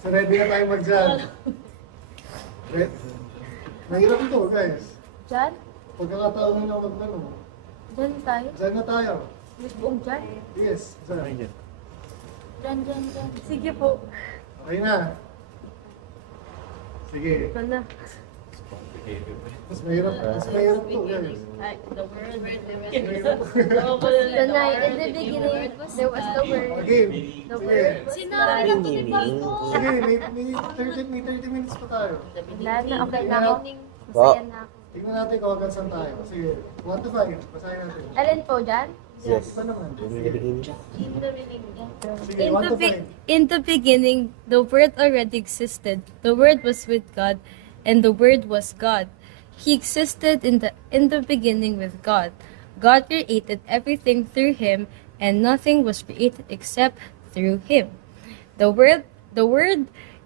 So ready na tayo mag-judge. Mahirap ito, guys. Diyan? Pagkakataon na lang magtanong. Diyan tayo? Diyan na tayo. May buong dyan? Yes, diyan. Diyan. Sige po. Okay na. Sige. Ito na. Mas mahirap to, guys. The word, The night in the beginning, there was the word. Game. The Sige. word. Sinabi na to ni Pasto. Sige, may 30 minutes pa tayo. Wala na, okay na ako. Po. Masaya na ako. Tingnan natin kung hanggang saan tayo. Sige, 1 to 5. Basahin natin. Alin po dyan? Yes. Iba naman. In the beginning. In the beginning. Sige, 1 to 5. In the beginning, the Word already existed. The Word was with God, and the Word was God. He existed in the beginning with God. God created everything through Him, and nothing was created except through Him. The Word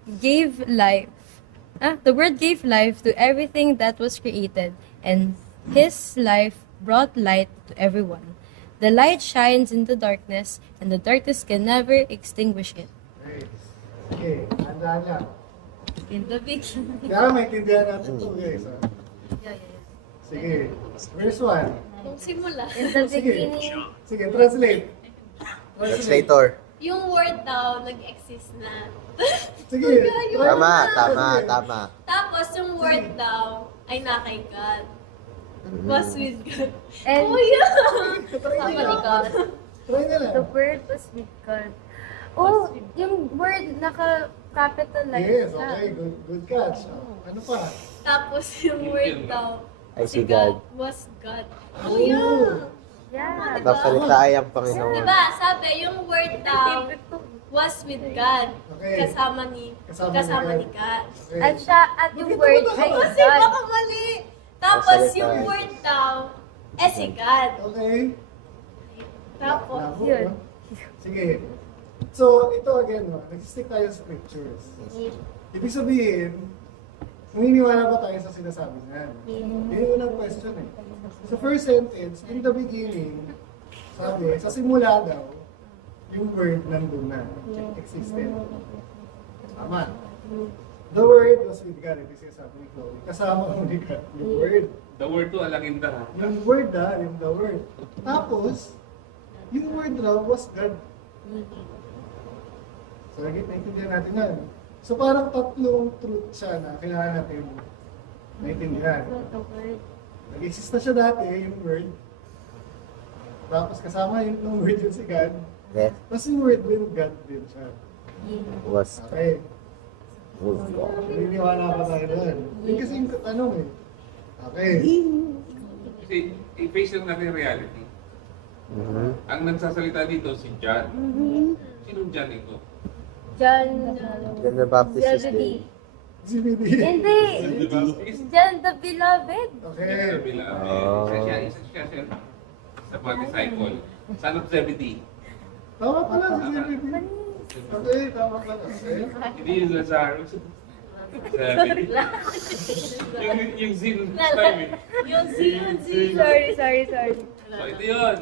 gave life. The Word gave life to everything that was created, and His life brought light to everyone. The light shines in the darkness, and the darkness can never extinguish it. Okay. Sige, handaan lang. In the beginning. Kaya maintindihan natin ito, guys. Sige, first one. Nung simula. In the Sige. beginning, Sige, translate. Translator. Yung word daw, nag-exist na. Sige. Tama. Tapos yung word daw, ay na kay God. Was with God. and Oh, yeah! Tama ni God. Try na lang. The word was with God. Oh, yung word naka-capitalize Yes, siya. okay. Good catch. Ano pa? Tapos yung word daw, I si see God. was God. Oh. Oh, yeah! Yeah. Nagsalita ay ang Panginoon. Diba, sabi, yung word daw, was with God. Okay. Kasama Kasama ni ni God. Okay. At siya, at yung word ay Kasi God. baka mali. Tapos Nagsalita yung eh. word daw, si God. Okay. Tapos, Labo, Yun. no? Sige. So, ito again, no? Nag-stick tayo sa scriptures. Ibig sabihin, naniniwala ba tayo sa sinasabi niyan? Yun yung unang question eh. Sa first sentence, in the beginning, sabi, sa simula daw, yung word nandun na, existed. Tama. The word was with God, ito yung sabi ni Chloe. Kasama ko ni God, yung word. The word to alakinda. Yung word yung the word. Tapos, yung word raw was God. So, naintindihan natin yan. So, parang tatlong truth siya na kailangan natin naintindihan. The word. Nag-exist na siya dati, yung word. Tapos kasama yung word yun si God. Yes. Tapos yung word din, God din siya. Was Okay. God. Naniniwala ba tayo doon? Yun kasi yung tanong eh. Okay. Kasi i-face lang natin yung reality. Mhm. Ang nagsasalita dito si John. Sinong John ito? John. John the Baptist is Zebedee. GBD. Hindi. The Baptist. John the Beloved. Okay. Oh. Isa siya sa mga disciple. Son of Zebedee. Tama pala si GBD. Okay, tama pala. Okay. Hindi yung Lazarus. Zebedee. yung Zin time eh. yung Sorry. So ito yun.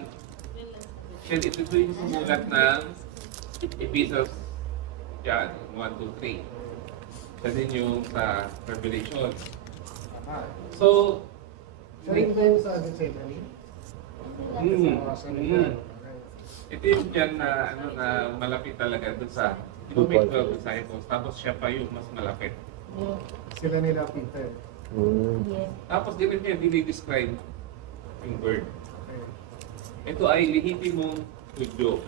Kasi ito yung sumulat ng Epistles John 1, 2, 3. Siya din yung sa Revelation. Tama. So, Siya rin ba yung sa atin sa Italy? ito yung dyan na, na malapit talaga dun sa, di ba may 12 disciples, tapos siya pa yung mas malapit. Sila nila Peter. Mm. Tapos din niya dinidescribe yung word. Okay. Ito ay lehitimong Hudyo.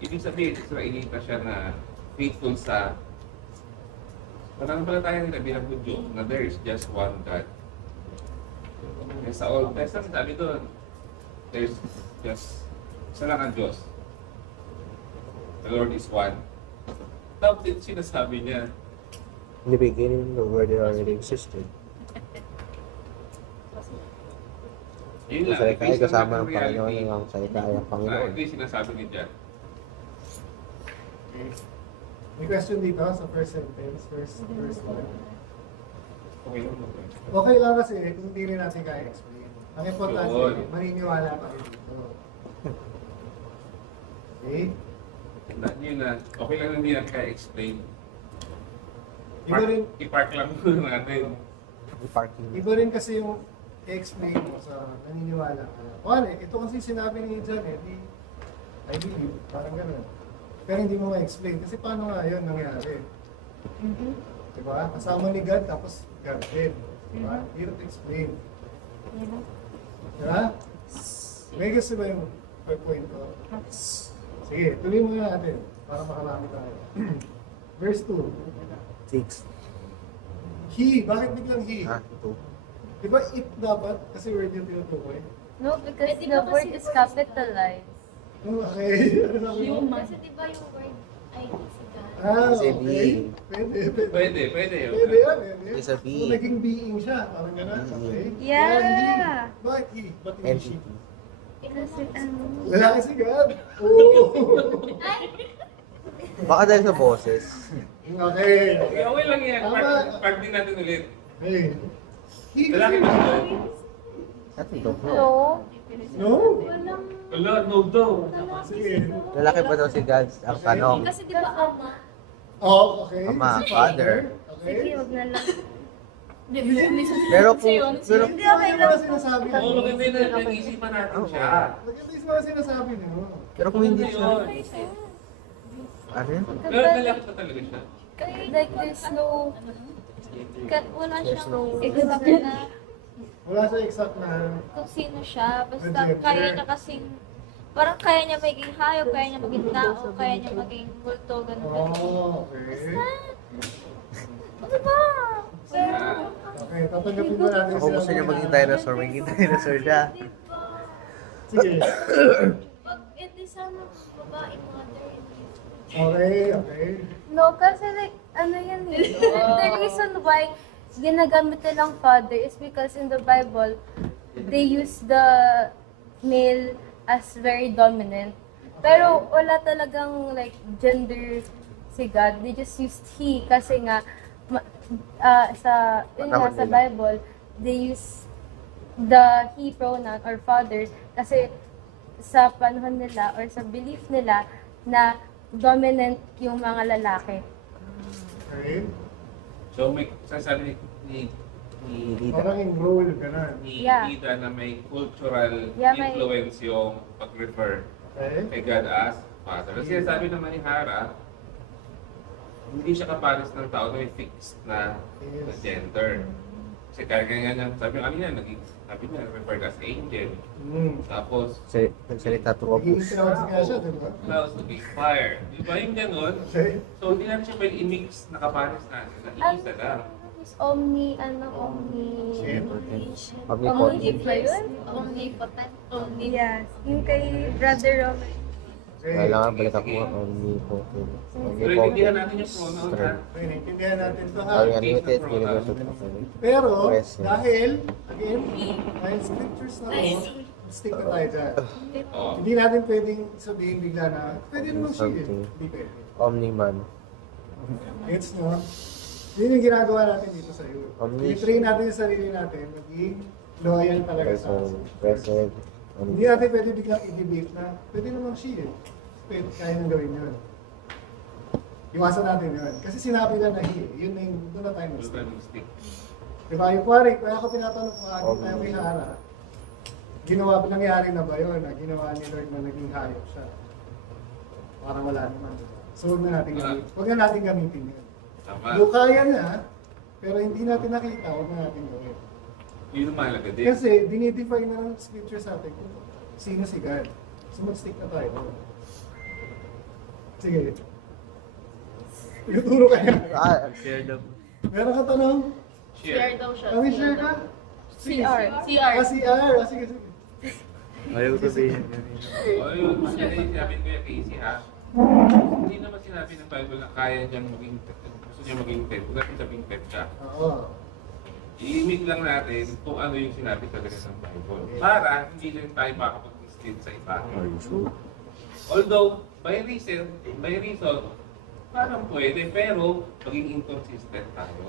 Ibig sabihin, Israelita siya na faithful sa pananampalataya nila bilang Hudyo na there is just one God. Kaya sa Old Testament, sabi doon, there's just isa lang ang Diyos. The Lord is one. Tapos din sinasabi niya, In the beginning, the word already existed. yun Yung lang, salita ay i-base lang kasama natin ng Panginoon reality. ang salita ay ang Panginoon. Ito yung sinasabi ni John. Okay. May question dito sa first sentence, first one. Okay lang mo. Okay lang kasi kung hindi rin natin kaya explain. Ang importante, Yun. maniniwala tayo dito. Okay? Tandaan nyo na, okay lang na hindi na kaya explain. Iba rin, I-park lang muna natin. Parking. iba rin kasi yung explain mo sa naniniwala ka. Wala, ito kasi sinabi ni John eh, di, I believe, parang gano'n. Pero hindi mo ma-explain kasi paano nga yun nangyari. Diba? Kasama ni God tapos God din. Diba? Hirap explain. Diba? May gusto ba yung point ko? Sige, tuloy muna natin para makarami tayo. Verse 2. 6. He, bakit biglang he? Ah, 2. Diba it dapat? Kasi word yung tinutukoy. No, because Pwede the ba word kasi is word capitalized. Okay. Ano sabi mo? Kasi di ba yung word ay si God? Ah, Kasi okay. being. Pwede, pwede. Pwede. Pwede yan, pwede. It's a So, being. naging being siya. Parang gano'n. Okay. Yeah. Kaya he. Bakit he? Ba't hindi she? Entity. Kasi Lalaki si God. Oh. Baka dahil sa boses. Okay. Okay lang yan. Tama. Park din natin ulit. Hey. He Lalaki kasi. ba ito? Natin to. no. No? Walang Wala, no daw. Sige. Lalaki ba daw si God? Ang tanong. kasi di ba ama? Oh, okay. Ama, Si father. Okay. Sige, wag na lang. Pero kung, pero, Hindi, okay Ano lang. ba sinasabi Oo, niyo? maganda yun. Nag-iisipan natin siya. Maganda yung mga sinasabi niyo. pero kung hindi siya, Yun. ano yun? Pero lalaki pa talaga siya. Like there's no, Wala siyang Exact na Wala sa exact na. kung sino siya. Basta Gender. kaya niya kasing, parang kaya niya maging hayop, kaya niya maging tao, kaya niya maging multo, ganun. Oh, okay. Ano ba? Pero, Okay, tatanggapin mo natin Kung gusto niya maging dinosaur, maging dinosaur siya. Sige. pag hindi sana babae, mother, hindi. Okay, okay. no, kasi like, ano yan eh. The reason why ginagamit nilang father is because in the Bible, they use the male as very dominant. Pero wala talagang like gender si God. They just used he kasi nga yun nga, sa Bible, they use the he pronoun or father kasi sa panahon nila or sa belief nila na dominant yung mga lalaki. Okay. So, may sasabi ni Parang enroll ka na. Yeah. Ida na may cultural Yeah, may- influence yung pag-refer Okay. kay God as Father. Kasi sabi naman ni Hara, hindi siya kapares ng tao na may fixed na gender. Kasi kaya nga niya, sabi niya, sabi niya, referred as angel. Tapos, Nagsalita to Naging Opus. sinawag si Kasha, di ba? clouds to be fire. Di ba yung ganun? Okay. So, hindi natin siya pwede i-mix na kapares natin. Iisa lang. Is omni. Omnipotent. ba yun? Omnipotent. Yes. Yung kay Brother Roman. Okay. Kailangan balik ako omnipotent. Pero intindihan natin yung pronoun ha. Okay, naintindihan natin ito ha. Ang unlimited universal authority. Pero, Present. dahil scriptures na to, stick na tayo dyan. Oo. Hindi natin pwedeng sabihin bigla na, pwede naman siya eh. Something. Hindi pwede. Omniman. Gets nyo? Yun yung ginagawa natin dito sa iyo. Omniscient. I-train natin yung sarili natin, maging loyal talaga sa Present. Present. Hindi natin pwede biglang i-debate na, pwede naman siya eh. Pwede, kaya nang gawin yun. Iwasan natin yun. Kasi sinabi na na he, yun na yung, doon na tayo Doon mistake. tayo mag-stick. Diba? Yung pare, kaya ako tinatanong kung agad tayo kay Hara, ginawa, nangyari na ba yun na ginawa ni Lord na naging hayop siya? Parang wala naman. So huwag na natin gamitin. Huwag na natin gamitin yun. Tama. Yung kaya na, pero hindi natin nakita, huwag na natin gawin. Yun ang mahalaga din. Kasi dinidefine na ng scripture sa atin kung sino si God. So mag-stick na tayo. Sige. Tinuturo kaya. Share them. Meron ka tanong? Share. daw siya. Kami share ka? CR. CR. Ah, CR. Ah, sige, sige. Ayaw sabihin. O yun, yan yung sinabi ko yung Casey ha. Hindi naman sinabi ng Bible na kaya niyang maging, gusto niya maging pet. Huwag natin sabing pet siya. Oo. I-imig lang natin kung ano yung sinabi talaga ng Bible. Para hindi rin tayo makapag-mislead sa iba. Although, by reason, parang pwede, pero maging inconsistent tayo.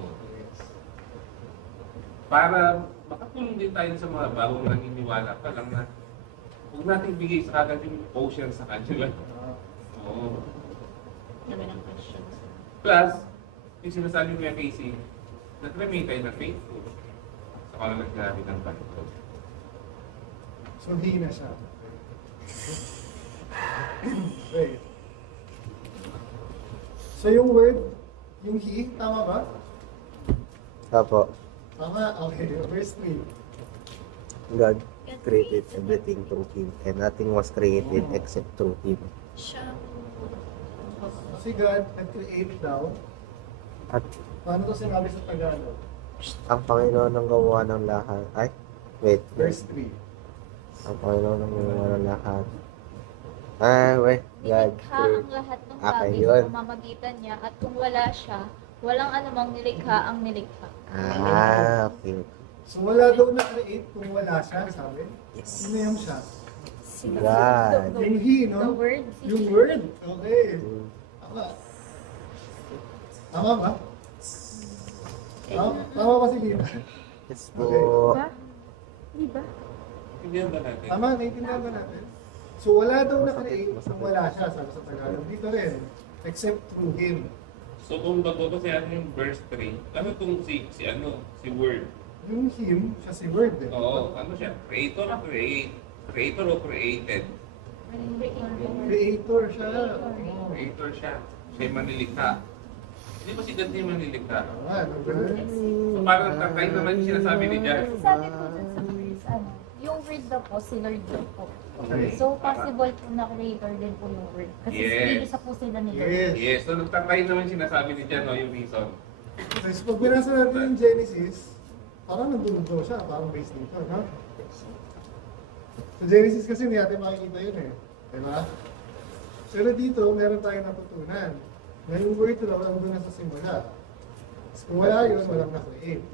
Para makatulong din tayo sa mga bagong naniniwala pa lang na huwag natin bigay sa kagad yung ocean sa kanila. Oo. Dami ng questions. Plus, yung sinasabi mo yung Casey, nag-remain tayo na faithful sa kalalag namin ng Bible. So, he na siya. Wait. So, yung word, yung he, tama ba? Apo. Tama? Okay. Verse 3. God created everything through Him, and nothing was created except through Him. Kasi God nag-create daw. At Paano to sinabi sa Tagalog? ang Panginoon ang gawa ng lahat. Ay, wait. Verse 3. Ang Panginoon ang gawa ng lahat. Wait. God Nilikha ang lahat ng Okay, bagay yun. sa pamamagitan niya at kung wala siya, walang anumang nilikha ang nilikha. Okay. So, wala daw na-create kung wala siya, sabi? Yes. Sino yung siya? God. Yung he, no? The word. Yung word. Okay. Tama. Tama ba? Tama ba si Lina? Yes po. Diba? Diba? Hindi ba natin? Tama, naiintindihan ba natin? So, wala daw na-create kung wala siya, sabi sa Tagalog. Dito rin, except through him. So kung babasahin yung verse 3, ano itong si Word? Yung him, siya si Word. Eh. Oo, ano siya? Creator o Creator o created? Creator siya. Creator siya. Siya yung manilikha. Hindi ba si God yung manilikha? Tama, no? So parang tatay naman yung sinasabi ni Jan. Sabi po dun sa verse, yung word daw po, si Lord daw po. Okay. So, possible po na creator din po yung word. Kasi Yes. isa po sila ni Lord. Yes. Yes, so nagtatay naman sinasabi ni Jan, no, yung reason. So, pag binasa natin yung Genesis, parang nandun daw siya, parang based dito, no? Sa Genesis kasi hindi natin makikita yun eh. Diba? Pero dito, meron tayong natutunan. Na yung word daw, nandun na sa simula. Kung wala yun, walang na-create.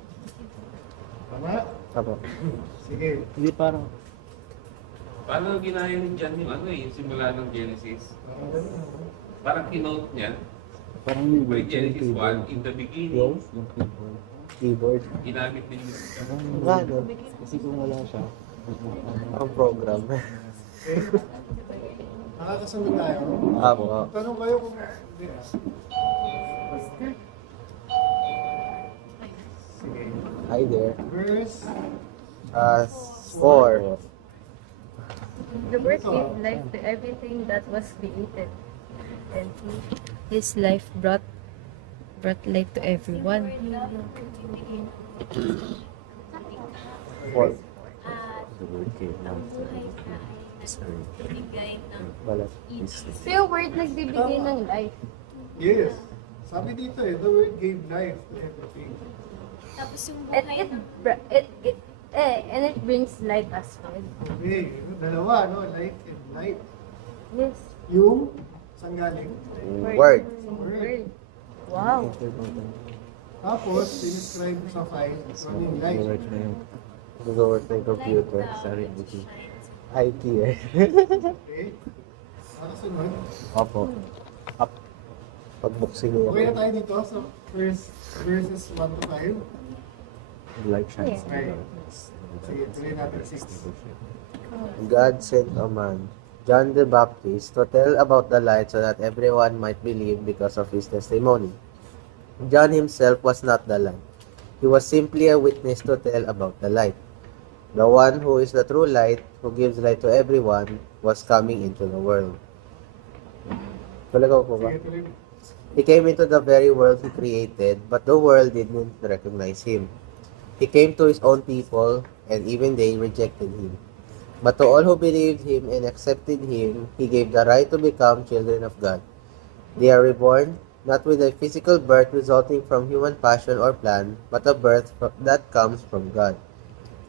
Tama? Apo. Sige. Hindi parang Paano ginaya ni Jan yung simula ng Genesis? Parang kinote niya, with Genesis 1, in the beginning, keyboard. ginamit din yung Ano? Kasi kung wala siya, ang program. Okay? Nakakasunod tayo. Apo. Tanong kayo kung hindi ah. Sige. Hi there. Verse 4. The word gave life to everything that was created, and His life brought light to everyone. 4. Wala. So yung word nagbibigay ng life. Yes. Sabi dito eh, the word gave life to everything. And it brings light as well. Okay, dalawa, no? Life and light. Yes. Yung, saan galing? Word. Word. Wow. Tapos, describe sa file, ano yung light? Nag-work na yung computer. Sorry. IT eh. Okay? Nakasunod. Opo. Up. Pagbuksing niya. Okay na tayo dito sa verses 1 to 5. Light shines. Okay. Sige, tuloy natin 6. God sent a man, John the Baptist, to tell about the light so that everyone might believe because of his testimony. John himself was not the light. He was simply a witness to tell about the light. The one who is the true light, who gives light to everyone, was coming into the world. Talaga po ba? Sige, tuloy. He came into the very world he created, but the world didn't recognize him. He came to his own people, and even they rejected him. But to all who believed him and accepted him, he gave the right to become children of God. They are reborn, not with a physical birth resulting from human passion or plan, but a birth that comes from God.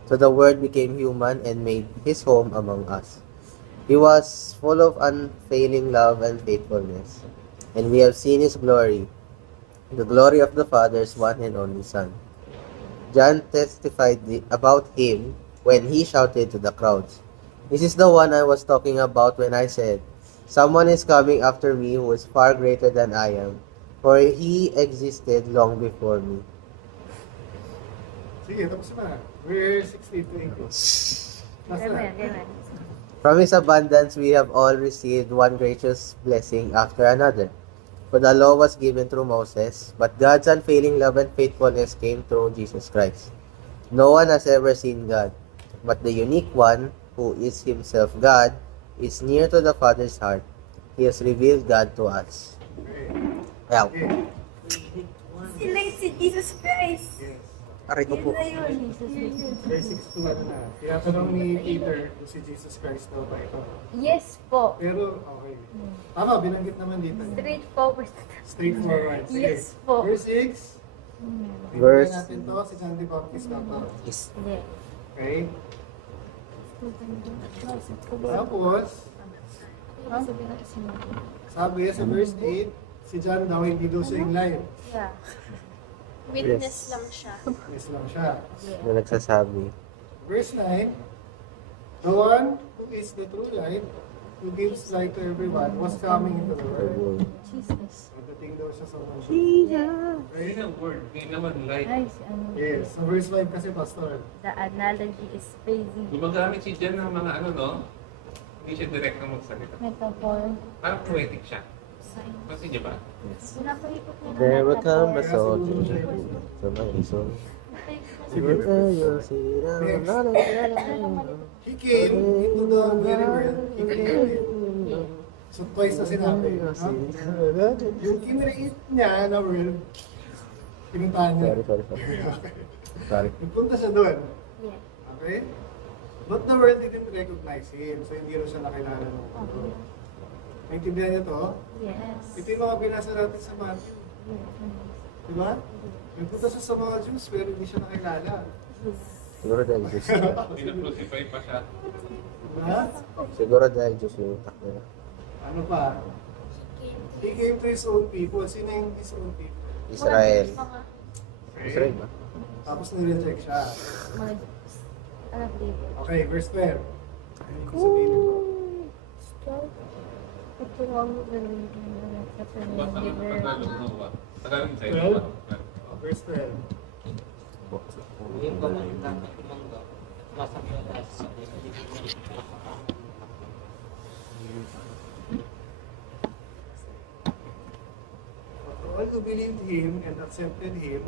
So the Word became human and made his home among us. He was full of unfailing love and faithfulness, and we have seen his glory, the glory of the Father's one and only Son. John testified about him when he shouted to the crowds, "This is the one I was talking about when I said, 'Someone is coming after me who is far greater than I am, for he existed long before me.'" Sige, tapos na. Verse 16 to 18. Nasa? From his abundance we have all received one gracious blessing after another. For the law was given through Moses, but God's unfailing love and faithfulness came through Jesus Christ. No one has ever seen God, but the unique one, who is himself God, is near to the Father's heart. He has revealed God to us. Well, Okay. Sila si Jesus Christ. Yes. aray ko po. Verse 6 to ano na. Tinatanong ni Peter kung si Jesus Christ daw ba ito. Yes po. Pero, okay. Tama, binanggit naman dito. Straightforward. Straightforward. Sige. Yes po. Verse 6. Verse- natin to, si John the Baptist na to. Yes. Okay? Tapos, sabi sa verse 8, si John daw hindi daw siya in life. Yeah. Witness Yes. lang siya. Yes lang siya. Na nagsasabi. Verse 9, the one who is the true light, who gives light to everyone, was coming into the world. Jesus. Nagdating daw siya sa mundo. Ayun ang word. Ngayon naman, light. Ay, si ano. Yes, sa verse 5 kasi, Pastor. The analogy is crazy. Gumagamit si Jen ng mga ano, no? Hindi siya direct na magsalita. Metaphor. Parang poetic siya. Kasi niya ba? Nakahipot na There will come a Kaya soldier siguro siya- to my soul. Sige. He came into the very world he created. So twice na sinabi. No? Yung kinreate niya na world, pinuntahan niya. Sorry. Nagpunta siya doon. Yeah. Okay? But the world didn't recognize him. So hindi rin siya nakilala ng mundo. Naintindihan niyo to? Yes. Ito yung mga binasa natin sa Matthew. Diba? Nagpunta siya sa mga Jews pero hindi siya nakilala. Siguro dahil Diyos. Pinag-crucify pa siya. Diba? Siguro dahil Diyos yung utak nila. Ano pa? He came to his own people. Sino yung his own people? Israel. Israel ba? Tapos nireject siya. Mga ano dito? Okay, verse 12. Ano yung sabihin nito? Ito lang Basta lang sa Tagalog mo ba? Tagalog sa'yo. Well, verse 12. All who believed him and accepted him.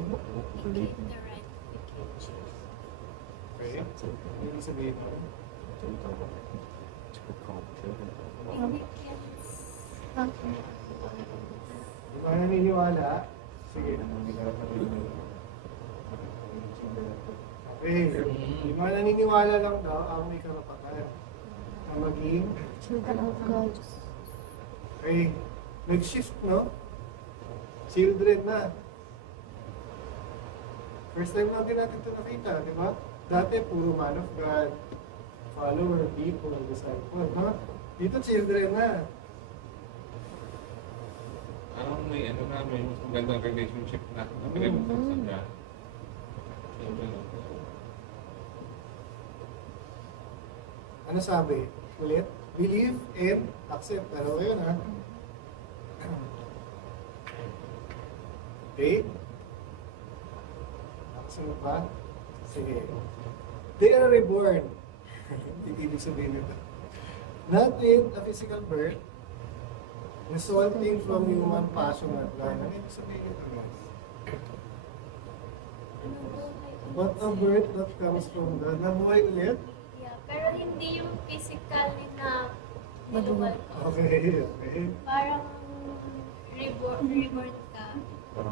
Okay. Ano yung sabihin mo? Yung mga naniniwala, sige. Okay. Yung mga naniniwala lang daw ang may karapatan na maging Children of God. okay. Nag-shift, no? Children na. First time natin ito nakita, di ba? Dati, puro man of God, follower, people, disciple, no? Dito, children na. Parang may ano na, may mas magandang relationship na. Pinag-crucify siya. Ano sabi? Ulit? Believe and accept. Ano yun, ha? Okay? Nakasunod pa? Sige. They are reborn. Ibig sabihin nito. Not with a physical birth, resulting from human passion at blood. Ano ibig sabihin nito, guys? But a birth that comes from God. Nabuhay ulit? Yeah, pero hindi yung physically na Madugo. Okay, okay. parang reborn ka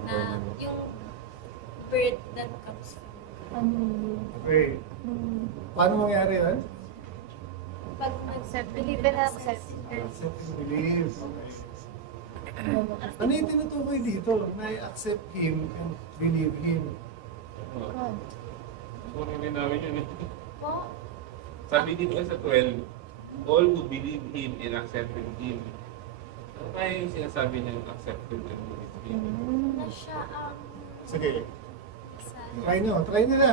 na yung birth that comes from Okay. Paano mangyari yan? pag nag-believe and accept. Accept and believe. Okay. Ano yung tinutukoy dito? Na accept Him and believe Him. Kunin namin yun eh. Po, Sabi dito sa 12, all who believe Him and accepted Him. Ano kaya yung sinasabi niya yung accepted and believe Him? na siya ang Sige, sa try nyo na.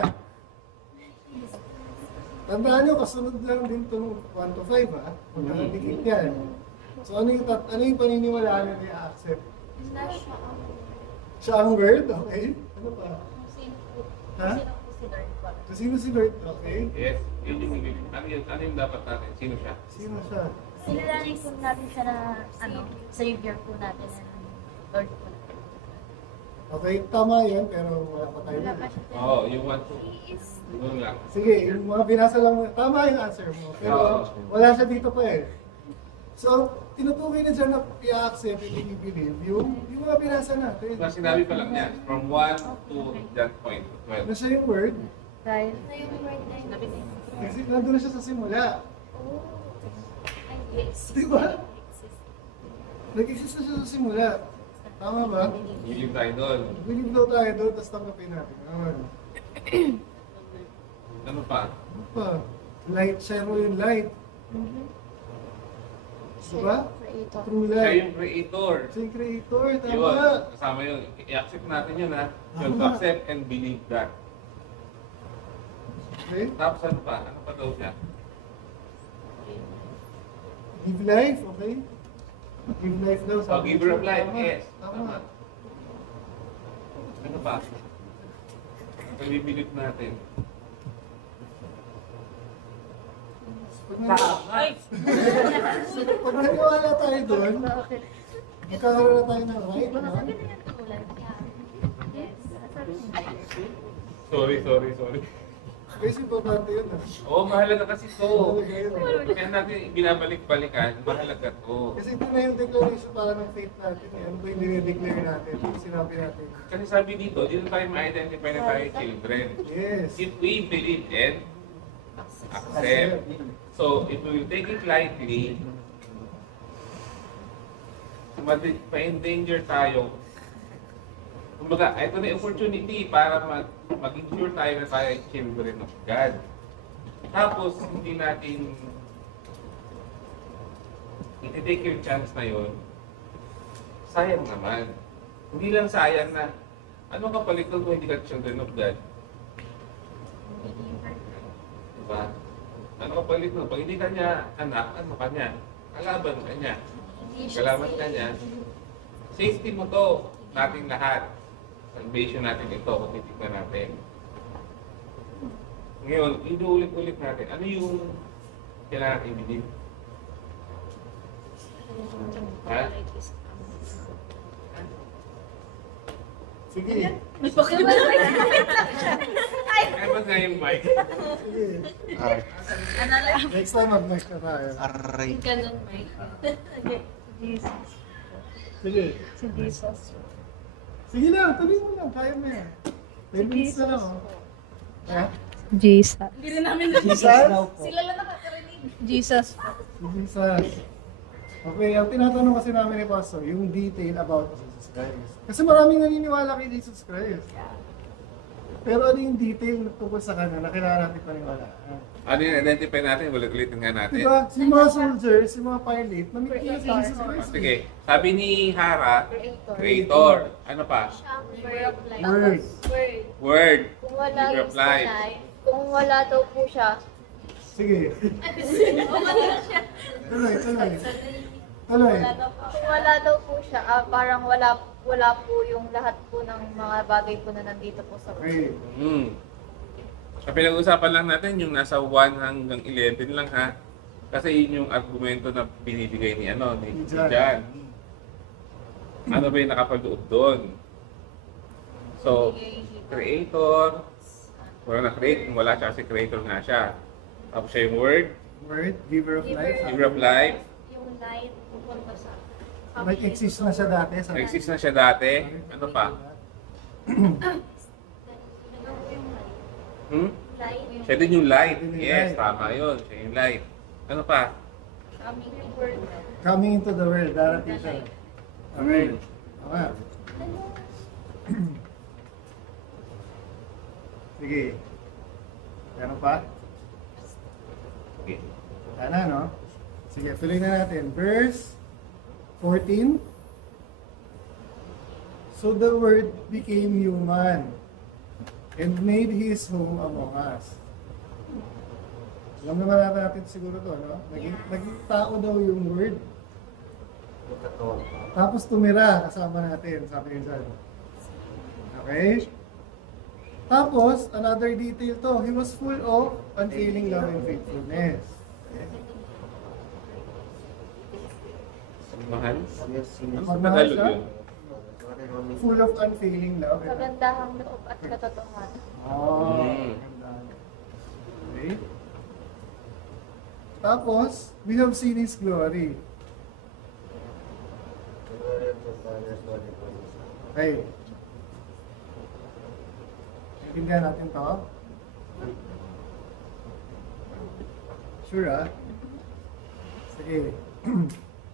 Tandaan nyo, kasunod lang din itong 1 to 5, ha? Nakadikit yan. So ano yung paniniwalaan nyo na accept? na siya ang Siya ang word, okay? Ano pa? kung sino po. Ha? Sino po si Lord po. So, sino si Lord, okay? Yes, yun yung ano yung dapat natin? Sino siya? Sino siya? Sinalanin po natin siya na, ano, savior po natin. Lord po. Okay, tama yan, pero wala pa tayo. Oo, yung 1, 2. He is Doon lang. Sige, yung mga binasa lang, tama yung answer mo. Pero wala siya dito pa eh. So, tinutukoy na dyan na i-accept, hindi i-believe, yung mga binasa natin. Mas sinabi pa lang niya, from 1 to that point, 12. Na siya yung word, Dahil na yung word na yun. kasi nandun na siya sa simula. Oh. Yes. Diba? Nag-exist na siya sa simula. Tama ba? Believe tayo doon. Believe daw tayo doon, tapos tanggapin natin. Ano pa? Ano pa? Light, siya mo yung light. Diba? creator. True Siya light. yung creator. Siya yung creator, Yun, tama. kasama yun. I-accept natin yun ha. You have to Tama. accept and believe that. Okay? Tapos ano pa? Ano pa daw niya? Give life, okay? Give life daw. Oh, giver of life, Tama. yes. Tama. Ano pa? Ang bibigit natin. Pag pag naniwala tayo doon, magkakaroon na tayo ng right, no? Sorry. Kasi importante yun, ah. Oo, mahalaga kasi to. Mahalaga yun, eh. Kaya natin binabalik-balikan, mahalaga to. Kasi ito na yung declaration para ng faith natin. Eh. Ano ba yung dinideclare natin? Yung sinabi natin. Kasi sabi dito, dito tayo ma-identify na tayo children. Yes. If we believe and accept. So, if we will take it lightly, pa-endanger tayo. Kumbaga, ito na yung opportunity para maging sure tayo na tayo ay children of God. Tapos, hindi natin iti-take yung chance na yun. Sayang naman. Hindi lang sayang na, ano kapalit kung hindi ka children of God? Diba? Ano kapalit nun? Pag hindi ka niya anak, ano ka niya? Kalaban ka niya. Kalaban ka niya. Safety mo to, nating lahat. Salvation natin ito, kung titignan natin. Ngayon, inuulit-ulit natin. Ano yung kailangan natin i-believe? Ha? Sige. Ay, ba't nga yung mic? Sige. Next time, mag-mic na tayo. Aray. Ganun, Mike. Jesus. Sige. Si Jesus. Sige lang, tuloy mo lang. Kaya mo yan. 10 minutes na lang, oh. Ha? Jesus. Hindi rin namin Jesus? Sila lang nakakarinig. Jesus. Jesus. Okay, ang tinatanong kasi namin ni Pastor, yung detail about Jesus Christ. Kasi maraming naniniwala kay Jesus Christ. Pero ano yung detail tungkol sa kanya na kailangan natin paniwalaan? Ano yung identify natin? Ulit-ulitin nga natin. Diba? Si mga soldiers, si mga pilot, namigyan si Jesus Oh, Christ. sige. Sabi ni Hara, Creator. Ano pa? Word of life. Word. Word. Word. Kung wala Giver of life. kung wala daw po siya, Sige. Tuloy. Tuloy. kung wala daw po siya, parang wala po yung lahat po ng mga bagay po na nandito po sa Okay. Ang pinag-usapan lang natin yung nasa 1 hanggang 11 lang ha. Kasi yun yung argumento na binibigay ni ni John. Ano ba yung nakapaloob doon? So, creator, wala na create, kung wala siya kasi creator nga siya. Tapos siya yung word, Word, giver of life. giver of life, yung light pupunta sa Nag-exist na siya dati. Sa exist na siya dati. Ano pa? Hmm? light, Siya din yung light. Siya din yung Yes, light. tama yun. Siya yung light. Ano pa? coming word. Coming into the world, darating siya. Okay. Tama. Sige. Ano pa? Okay. Sana, no? Sige, tuloy na natin. Verse 14. So the Word became human and made His home among us. Alam naman natin siguro to, no? Naging tao daw yung Word. Tapos tumira kasama natin, sabi ni John. Okay? Tapos, another detail to, He was full of unfailing love and faithfulness. Mahal? Yes, yes. Ano Mahal sa Tagalog siya? yun? full of unfailing love. Kagandahang loob at katotohanan. Oh, Mm. ganda. Okay. Tapos, we have seen His glory. Okay. Intindihan natin to. Sure ah? Sige.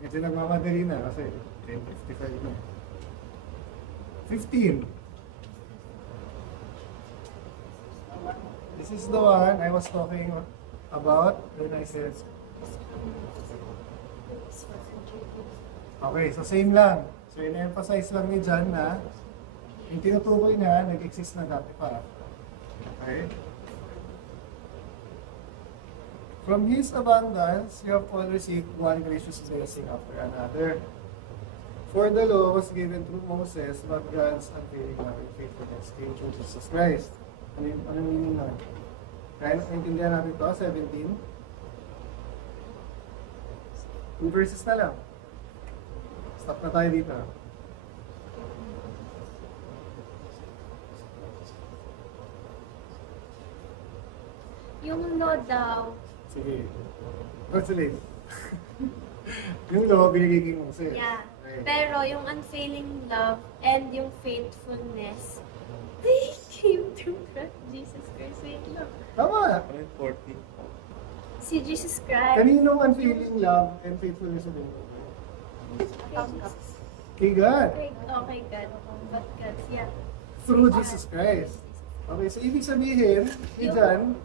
Medyo nagmamadali na kasi 10:55 na. 15. This is the one I was talking about when I said. Okay, so same lang. So in-emphasize lang ni John na yung tinutukoy na nag-exist na dati pa. Okay? From His abundance, you have all received one gracious blessing after another. For the law was given through Moses, but God's unfailing love and faithfulness came through Jesus Christ. Ano yung meaning nun? Kaya naintindihan natin ito, 17. 2 verses na lang. Stop na tayo dito. Yung law daw, Sige. Translate. Yung law, binigay kay Moses. yeah. Okay. Pero yung unfailing love and yung faithfulness, they came through Jesus Christ. Wait lang. Tama. 40. Si Jesus Christ. Kaninong unfailing love and faithfulness of God? Kay God. Okay, God. But God, yeah. Through Jesus Christ. Okay, so ibig sabihin, ni John,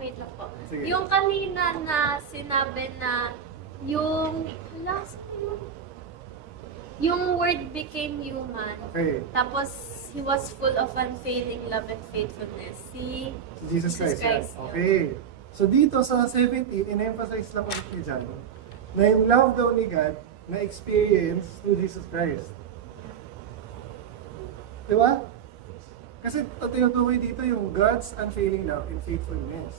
Wait lang po. Sige. Yung kanina na sinabi na yung, yung word became human. okay, Tapos, He was full of unfailing love and faithfulness. si Jesus Christ. Christ. Okay. So dito sa 17, in-emphasize lang ulit ni John na yung love daw ni God na experience through Jesus Christ. Di ba? Kasi tinutukoy dito yung God's unfailing love and faithfulness.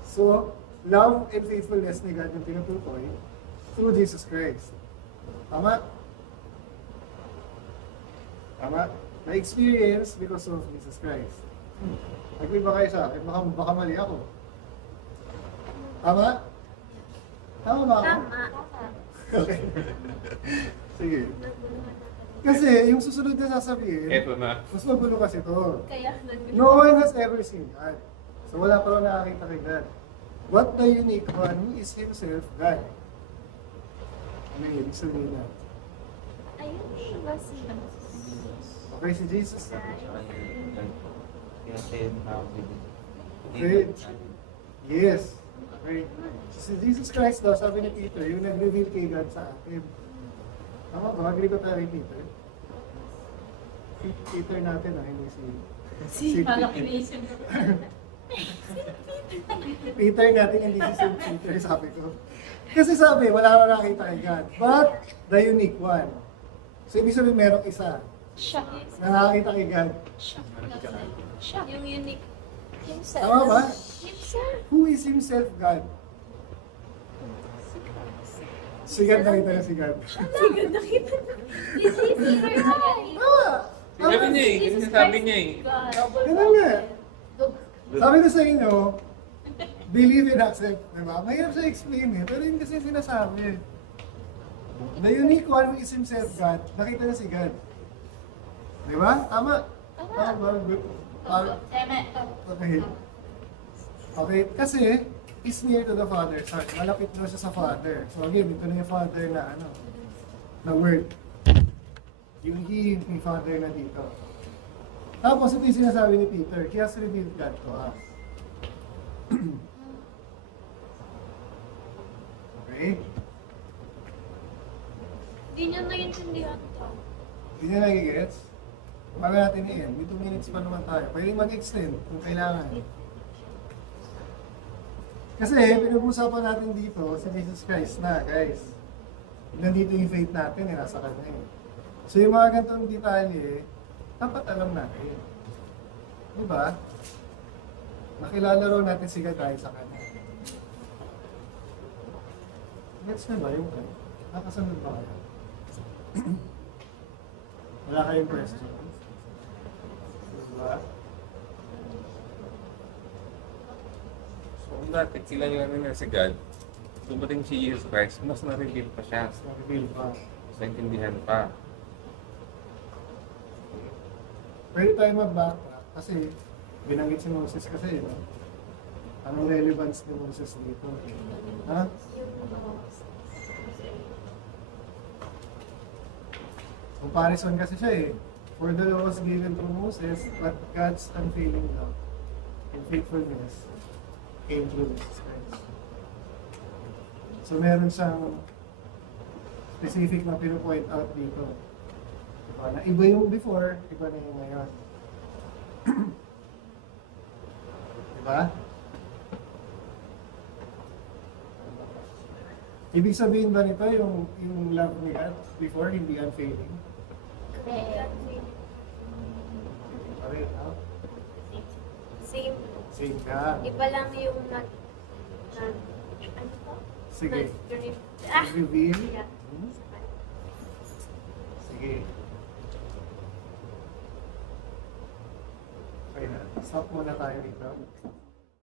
So, love and faithfulness ni God yung tinutukoy through Jesus Christ. Tama? Tama? Na-experience because of Jesus Christ. Agree ba kayo sa akin? Baka mali ako. Tama? Tama ba ako? Tama. Okay. Sige. Kasi yung susunod na sasabihin, Eto na. mas magulo kasi to. Kaya No one has ever seen God. So wala pa rin nakakita kay God. But the unique one who is Himself God. Ano yun? Ibig sabihin na. ayun, diba si Okay, si Jesus. Okay. Yes. Okay. Si Jesus Christ daw, sabi ni Peter, yung nag-reveal kay God sa atin. Tama ba? Agree ko tayo kay Peter? Si Peter natin, hindi si Peter natin, hindi si St. Peter, sabi ko. Kasi sabi, wala na nakita kay God. But, the unique one. So, ibig sabihin, merong isa siya. na nakakita kay God. Siya. Yung unique. Himself. Tama ba? Himself. Who is Himself God? Si God, nakita na si God. Si Jesus Christ. Tama! Sabi niya eh. Kasi sabi niya eh. Ganun nga. Sabi ko sa inyo, believe and accept. Diba? Mahirap siya explain eh. Pero yun kasi sinasabi. The unique one who is Himself God, nakita na si God. Diba? Tama? Tama ba? Okay. Okay, kasi is near to the Father's heart. Malapit na siya sa Father. So again, ito na yung Father na ano, na word. Yung He, may Father na dito. Tapos ito yung sinasabi ni Peter, He has revealed God to us. Okay? Hindi niya naiintindihan to. Hindi niya nagigets? Bago natin i-end, may 2 minutes pa naman tayo. Pwede mag-extend kung kailangan. Kasi pinag-usapan natin dito si Jesus Christ na, guys. Nandito yung faith natin, nasa Kanya eh. So yung mga ganitong detalye, dapat alam natin. Diba? Nakilala raw natin si God dahil sa Kanya. Gets na ba yung kayo? Nakasunod ba kayo? Wala kayong question? Diba? So, kung dati sila yung ano nga si God, dumating si Jesus Christ, mas na-reveal pa siya. Mas na-reveal pa. Mas naintindihan pa. Pwede tayo mag-backtrack kasi binanggit si Moses kasi, no? Anong relevance ni Moses dito? Ha? Comparison kasi siya eh. For the law was given to Moses, but God's unfailing love and faithfulness came through Jesus Christ. So meron siyang specific na pinu-point out dito. Diba? Na iba yung before, iba na yung ngayon. Diba? Ibig sabihin ba nito yung love ni God before hindi unfailing? Pareho, no? Same. Same ka. Iba lang yung ano to? Sige. Ah! Reveal. Yeah. Hmm? Sige. Okay na. Stop muna tayo dito.